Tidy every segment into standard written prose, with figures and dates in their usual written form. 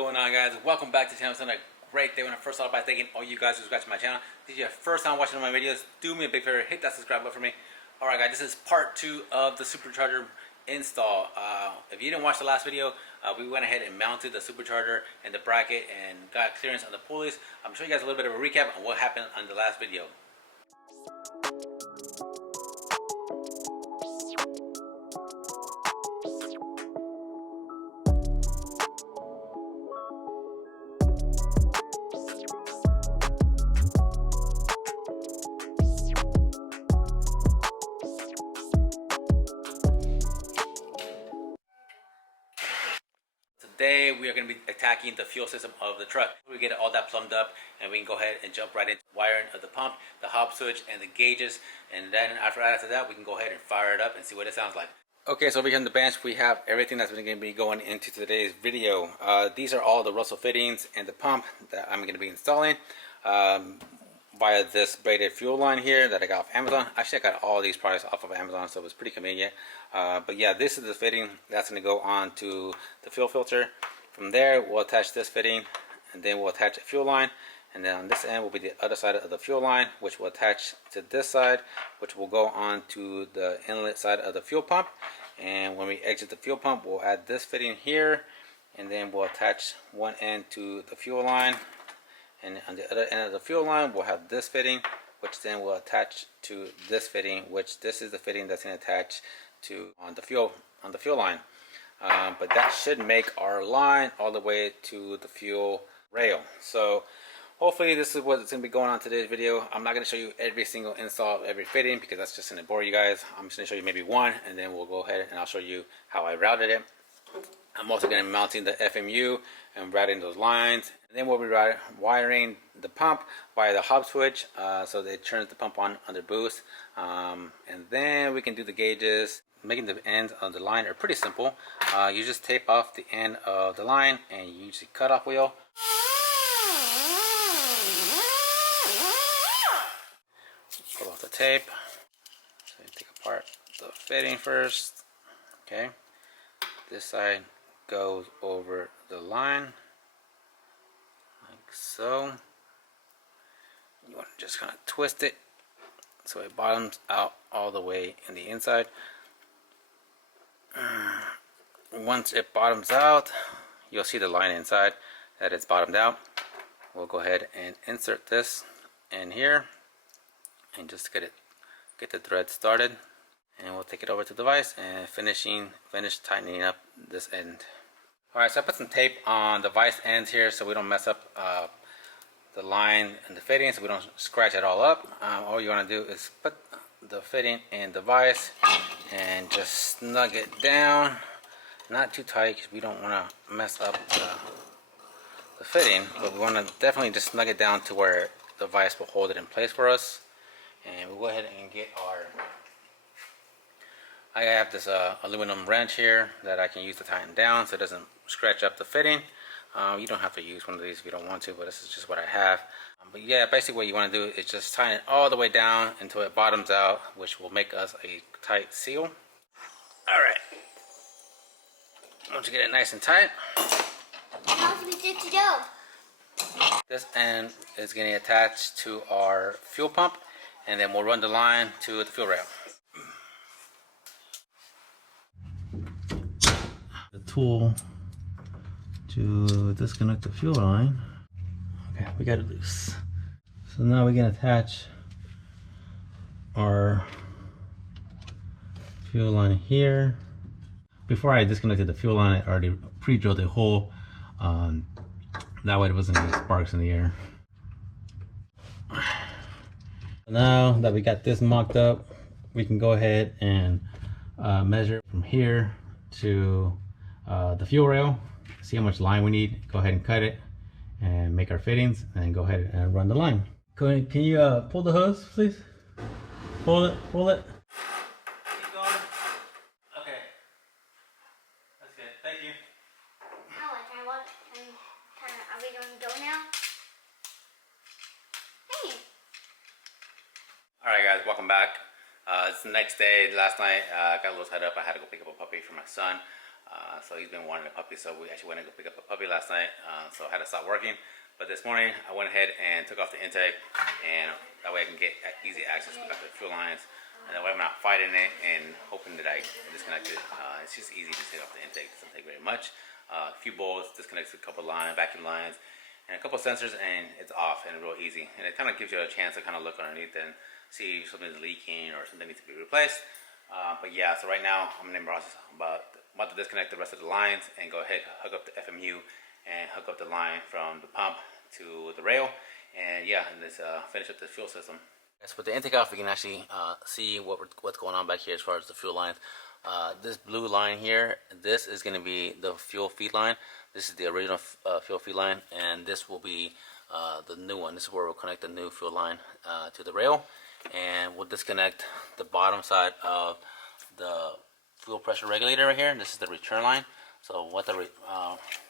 going on, guys? Welcome back to the channel. It's been a great day. When I first started by thanking all you guys who subscribed to my channel. If this is your first time watching my videos, do me a big favor, hit that subscribe button for me. Alright guys, this is part 2 of the Supercharger install. If you didn't watch the last video, we went ahead and mounted the Supercharger and the bracket and got clearance on the pulleys. I'm showing you guys a little bit of a recap on what happened on the last video. Today we are going to be attacking the fuel system of the truck. We get all that plumbed up and we can go ahead and jump right into wiring of the pump, the hop switch, and the gauges. And then after that we can go ahead and fire it up and see what it sounds like. Okay, so over here on the bench we have everything that's going to be going into today's video. These are all the Russell fittings and the pump that I'm going to be installing via this braided fuel line here that I got off Amazon. Actually, I got all these products off of Amazon, so it was pretty convenient. But yeah, this is the fitting that's going to go on to the fuel filter. From there, we'll attach this fitting, and then we'll attach a fuel line. And then on this end will be the other side of the fuel line, which will attach to this side, which will go on to the inlet side of the fuel pump. And when we exit the fuel pump, we'll add this fitting here, and then we'll attach one end to the fuel line. And on the other end of the fuel line, we'll have this fitting, which then will attach to this fitting, which this is the fitting that's going to attach to on the fuel line. But that should make our line all the way to the fuel rail. So hopefully this is what's going to be going on today's video. I'm not going to show you every single install of every fitting because that's just going to bore you guys. I'm just going to show you maybe one, and then we'll go ahead and I'll show you how I routed it. I'm also going to be mounting the FMU and routing those lines. And then we'll be wiring the pump via the hop switch so that it turns the pump on under boost. And then we can do the gauges. Making the ends of the line are pretty simple. You just tape off the end of the line and you use the cutoff wheel. Pull off the tape. So you take apart the fitting first. Okay. This side goes over the line like so. You want to just kind of twist it so it bottoms out all the way in the inside. Once it bottoms out, you'll see the line inside that it's bottomed out. We'll go ahead and insert this in here and just get the thread started. And we'll take it over to the vise and finish tightening up this end. Alright, so I put some tape on the vise ends here so we don't mess up the line and the fitting, so we don't scratch it all up. All you want to do is put the fitting in the vise and just snug it down. Not too tight because we don't want to mess up the fitting, but we want to definitely just snug it down to where the vise will hold it in place for us. And we'll go ahead and get I have this aluminum wrench here that I can use to tighten down so it doesn't scratch up the fitting. You don't have to use one of these if you don't want to, but this is just what I have. But yeah, basically what you want to do is just tighten it all the way down until it bottoms out, which will make us a tight seal. Alright. Once you get it nice and tight, how's we good to go? This end is getting attached to our fuel pump, and then we'll run the line to the fuel rail. The tool to disconnect the fuel line. Okay, we got it loose. So now we can attach our fuel line here. Before I disconnected the fuel line, I already pre-drilled a hole. That way it wasn't any sparks in the air. Now that we got this mocked up, we can go ahead and measure from here to the fuel rail, see how much line we need, go ahead and cut it and make our fittings, and then go ahead and run the line. Can you pull the hose, please? Pull it. Keep going. Okay. That's good. Thank you. Are we going to go now? Hey. Alright guys, welcome back. It's the next day. Last night I got a little tied up. I had to go pick up a puppy for my son. So he's been wanting a puppy, so we actually went and go pick up a puppy last night, so I had to stop working. But this morning I went ahead and took off the intake, and that way I can get easy access to the fuel lines, and that way I'm not fighting it and hoping that I disconnect it. It's just easy to take off the intake. It doesn't take very much. A few bolts, disconnects a couple lines, vacuum lines, and a couple sensors, and it's off, and real easy. And it kind of gives you a chance to kind of look underneath and see if something's leaking or something needs to be replaced. But yeah, so right now I'm in the process about to disconnect the rest of the lines and go ahead, hook up the FMU and hook up the line from the pump to the rail, and yeah, and let's finish up the fuel system. Yes, with the intake off, we can actually see what's going on back here as far as the fuel lines. This blue line here, this is going to be the fuel feed line. This is the original fuel feed line, and this will be the new one. This is where we'll connect the new fuel line to the rail, and we'll disconnect the bottom side of the fuel pressure regulator right here. This is the return line. So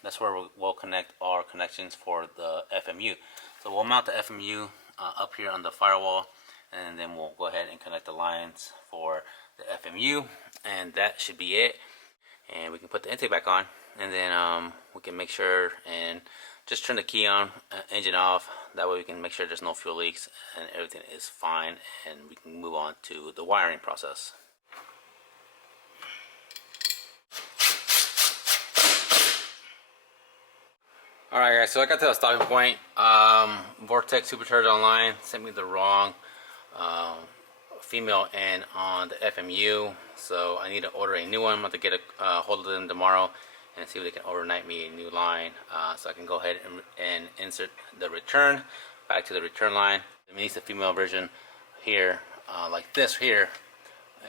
that's where we'll connect our connections for the FMU. So we'll mount the FMU up here on the firewall, and then we'll go ahead and connect the lines for the FMU, and that should be it. And we can put the intake back on, and then we can make sure and just turn the key on, engine off. That way we can make sure there's no fuel leaks and everything is fine, and we can move on to the wiring process. Alright guys, so I got to the stopping point. Vortex Supercharged online sent me the wrong female end on the FMU, so I need to order a new one. I'm about to get a hold of them tomorrow and see if they can overnight me a new line, so I can go ahead and insert the return back to the return line. It needs the female version here, like this here,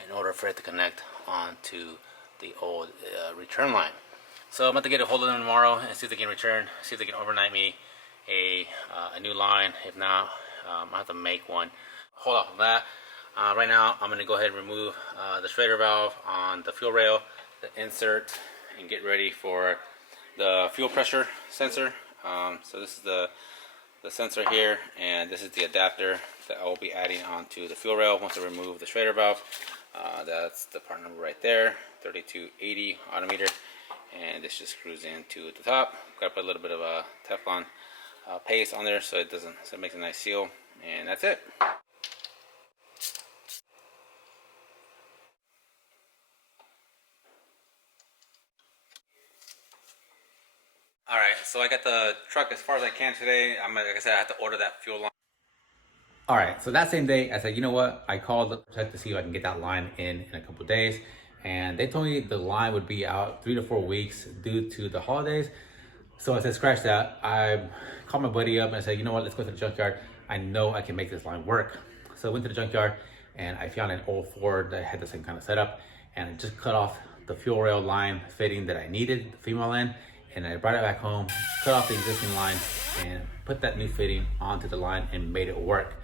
in order for it to connect onto the old return line. So I'm about to get a hold of them tomorrow and see if they can see if they can overnight me a new line. If not, I'll have to make one. Hold off of that. Right now, I'm going to go ahead and remove the schrader valve on the fuel rail, the insert, and get ready for the fuel pressure sensor. So this is the sensor here, and this is the adapter that I will be adding onto the fuel rail once I remove the schrader valve. That's the part number right there, 3280 autometer. And this just screws into the top. Got to put a little bit of a Teflon paste on there so it makes a nice seal, and that's it. Alright, so I got the truck as far as I can today. Like I said, I have to order that fuel line. Alright, so that same day, I said, you know what? I called the check to see if I can get that line in a couple days. And they told me the line would be out 3 to 4 weeks due to the holidays. So I said, scratch that. I called my buddy up and I said, you know what, let's go to the junkyard. I know I can make this line work. So I went to the junkyard and I found an old Ford that had the same kind of setup. And I just cut off the fuel rail line fitting that I needed, the female end. And I brought it back home, cut off the existing line, and put that new fitting onto the line and made it work.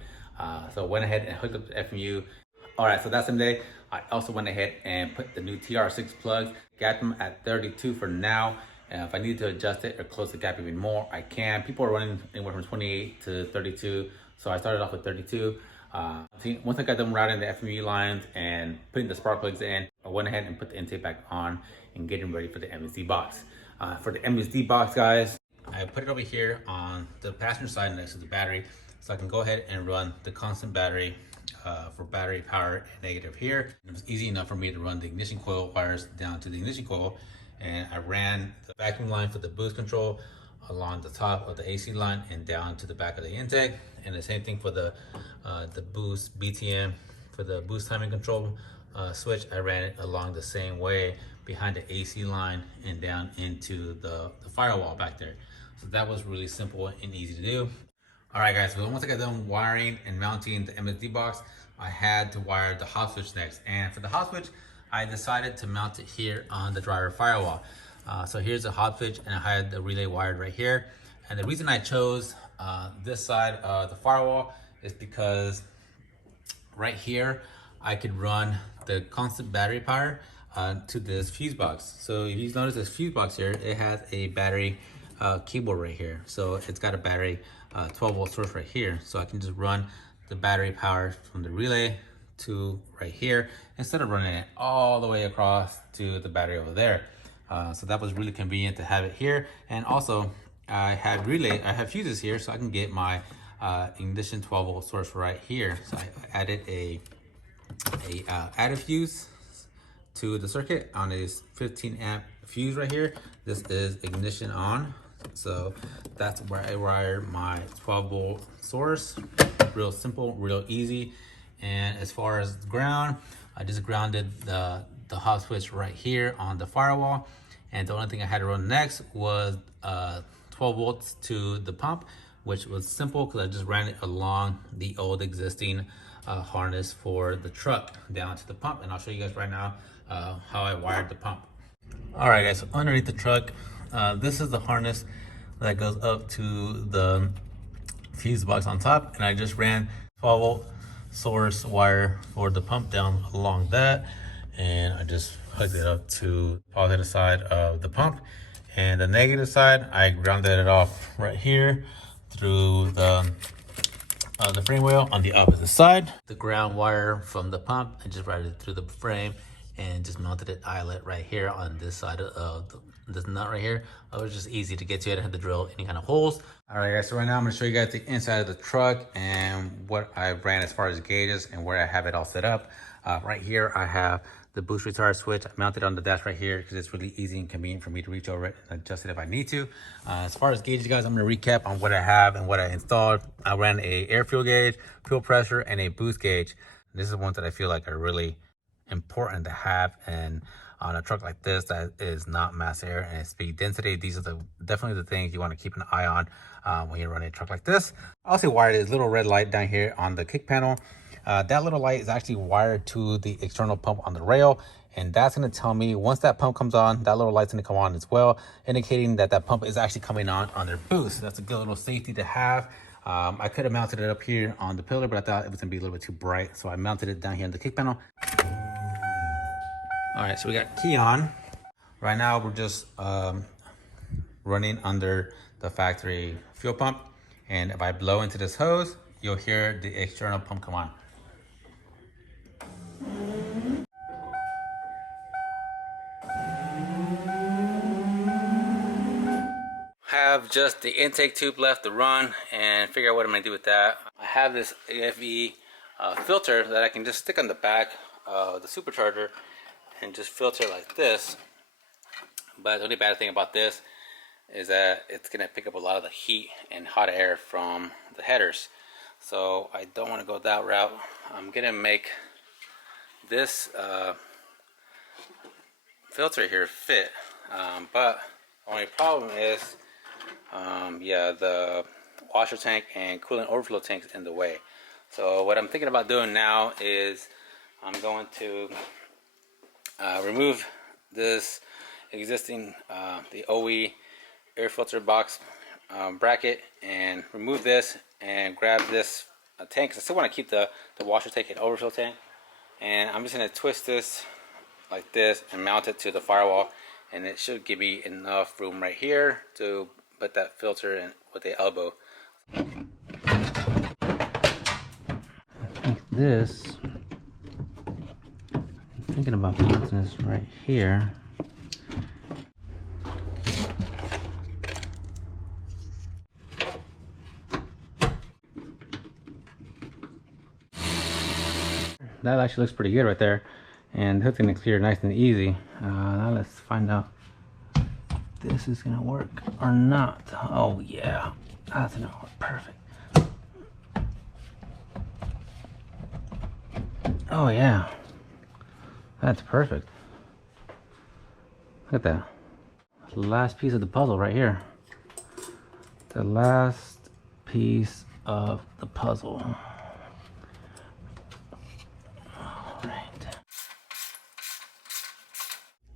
So I went ahead and hooked up the FMU. Alright, so that same day, I also went ahead and put the new TR6 plugs, got them at 32 for now. And if I need to adjust it or close the gap even more, I can. People are running anywhere from 28 to 32, so I started off with 32. Once I got them routing the FMU lines and putting the spark plugs in, I went ahead and put the intake back on and getting ready for the MSD box. For the MSD box, guys, I put it over here on the passenger side next to the battery, so I can go ahead and run the constant battery for battery power negative here. It was easy enough for me to run the ignition coil wires down to the ignition coil, and I ran the vacuum line for the boost control along the top of the AC line and down to the back of the intake, and the same thing for the boost BTM for the boost timing control switch. I ran it along the same way behind the AC line and down into the firewall back there. So that was really simple and easy to do. Alright guys, so once I got done wiring and mounting the MSD box, I had to wire the hot switch next. And for the hot switch, I decided to mount it here on the driver firewall. So here's the hot switch, and I had the relay wired right here. And the reason I chose this side of the firewall is because right here, I could run the constant battery power to this fuse box. So if you notice this fuse box here, it has a battery cable right here. So it's got a battery 12 volt source right here. So I can just run the battery power from the relay to right here instead of running it all the way across to the battery over there. So that was really convenient to have it here. And also I have fuses here, so I can get my ignition 12-volt source right here. So I added a added fuse to the circuit on this 15 amp fuse right here. This is ignition on. So that's where I wire my 12-volt source. Real simple, real easy. And as far as ground, I just grounded the hot switch right here on the firewall. And the only thing I had to run next was 12 volts to the pump, which was simple because I just ran it along the old existing harness for the truck down to the pump. And I'll show you guys right now how I wired the pump. All right, guys, so underneath the truck, this is the harness that goes up to the fuse box on top. And I just ran 12 volt source wire for the pump down along that. And I just hooked it up to the positive side of the pump. And the negative side, I grounded it off right here through the frame rail on the opposite side. The ground wire from the pump, I just routed it through the frame and just mounted it eyelet right here on this side of this nut right here. It was just easy to get to it. I didn't have to drill any kind of holes. All right, guys, so right now I'm gonna show you guys the inside of the truck and what I ran as far as gauges and where I have it all set up. Right here, I have the boost retard switch. I mounted on the dash right here because it's really easy and convenient for me to reach over it and adjust it if I need to. As far as gauges, guys, I'm gonna recap on what I have and what I installed. I ran a air fuel gauge, fuel pressure, and a boost gauge. This is ones that I feel like are really important to have, and on a truck like this that is not mass air and speed density, these are definitely the things you want to keep an eye on when you're running a truck like this. I also wired this little red light down here on the kick panel. That little light is actually wired to the external pump on the rail, and that's going to tell me once that pump comes on, that little light's going to come on as well, indicating that that pump is actually coming on their boost. That's a good little safety to have. I could have mounted it up here on the pillar, but I thought it was going to be a little bit too bright, so I mounted it down here on the kick panel. All right, so we got key on. Right now, we're just running under the factory fuel pump. And if I blow into this hose, you'll hear the external pump come on. Have just the intake tube left to run and figure out what I'm gonna do with that. I have this AFE filter that I can just stick on the back of the supercharger and just filter like this. But the only bad thing about this is that it's gonna pick up a lot of the heat and hot air from the headers. So I don't want to go that route. I'm gonna make this filter here fit, but the only problem is the washer tank and coolant overflow tank is in the way. So what I'm thinking about doing now is I'm going to remove this existing the OE air filter box bracket and remove this and grab this tank, because I still want to keep the washer tank and overflow tank. And I'm just going to twist this like this and mount it to the firewall, and it should give me enough room right here to put that filter in with the elbow. I think this, I'm thinking about mounting this right here. That actually looks pretty good right there, and the hook's gonna clear nice and easy. Now let's find out if this is gonna work or not. Oh yeah, that's gonna work perfect. Oh yeah, that's perfect. Look at that. The last piece of the puzzle right here. The last piece of the puzzle.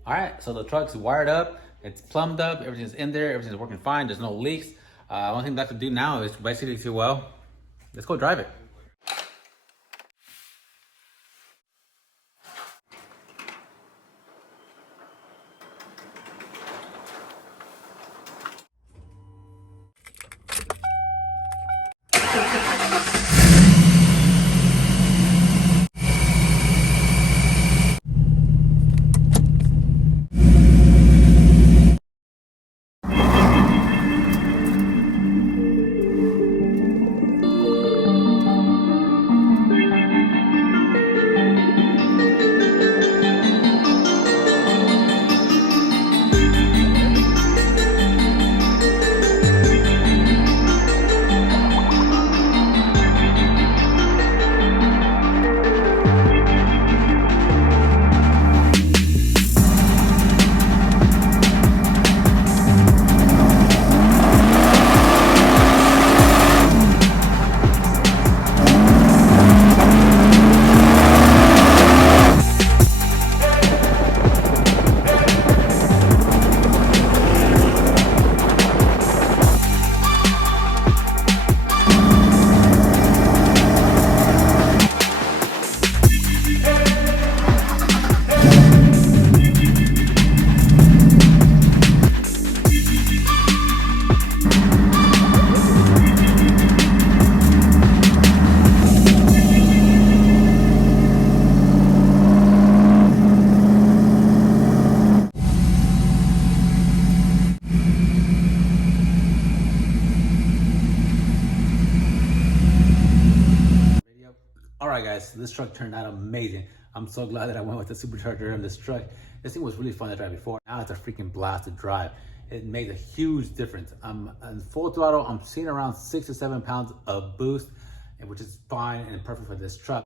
All right, so the truck's wired up, it's plumbed up, everything's in there, everything's working fine, there's no leaks. One thing I have to do now is basically say, well, let's go drive it. this truck turned out amazing. I'm so glad that I went with the Supercharger in this truck. This thing was really fun to drive before. Now it's a freaking blast to drive. It made a huge difference. I'm on full throttle. I'm seeing around 6 to 7 pounds of boost, which is fine and perfect for this truck.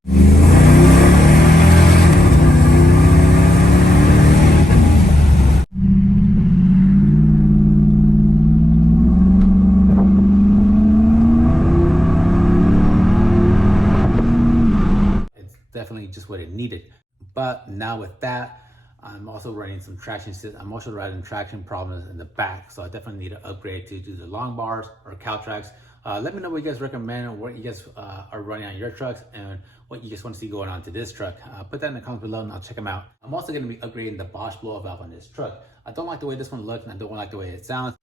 Definitely just what it needed. But now with that, I'm also running some traction system. I'm also running traction problems in the back, so I definitely need to upgrade to do the long bars or cow tracks. Let me know what you guys recommend, or what you guys are running on your trucks, and what you guys want to see going on to this truck. Put that in the comments below and I'll check them out. I'm also going to be upgrading the Bosch blow valve on this truck. I don't like the way this one looks, and I don't like the way it sounds.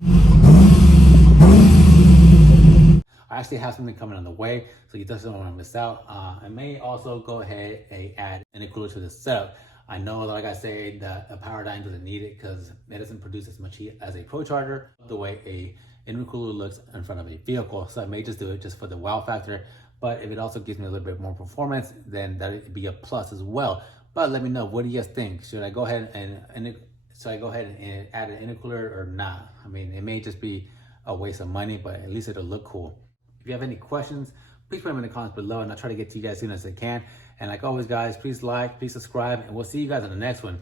I actually have something coming on the way, so you just don't want to miss out. I may also go ahead and add an intercooler to the setup. I know, like I said, that a Powerdyne doesn't need it because it doesn't produce as much heat as a Procharger, the way a intercooler looks in front of a vehicle. So I may just do it just for the wow factor. But if it also gives me a little bit more performance, then that would be a plus as well. But let me know, what do you guys think? Should I go ahead and add an intercooler or not? I mean, it may just be a waste of money, but at least it'll look cool. If you have any questions, please put them in the comments below, and I'll try to get to you guys as soon as I can. And like always, guys, please like, please subscribe, and we'll see you guys in the next one.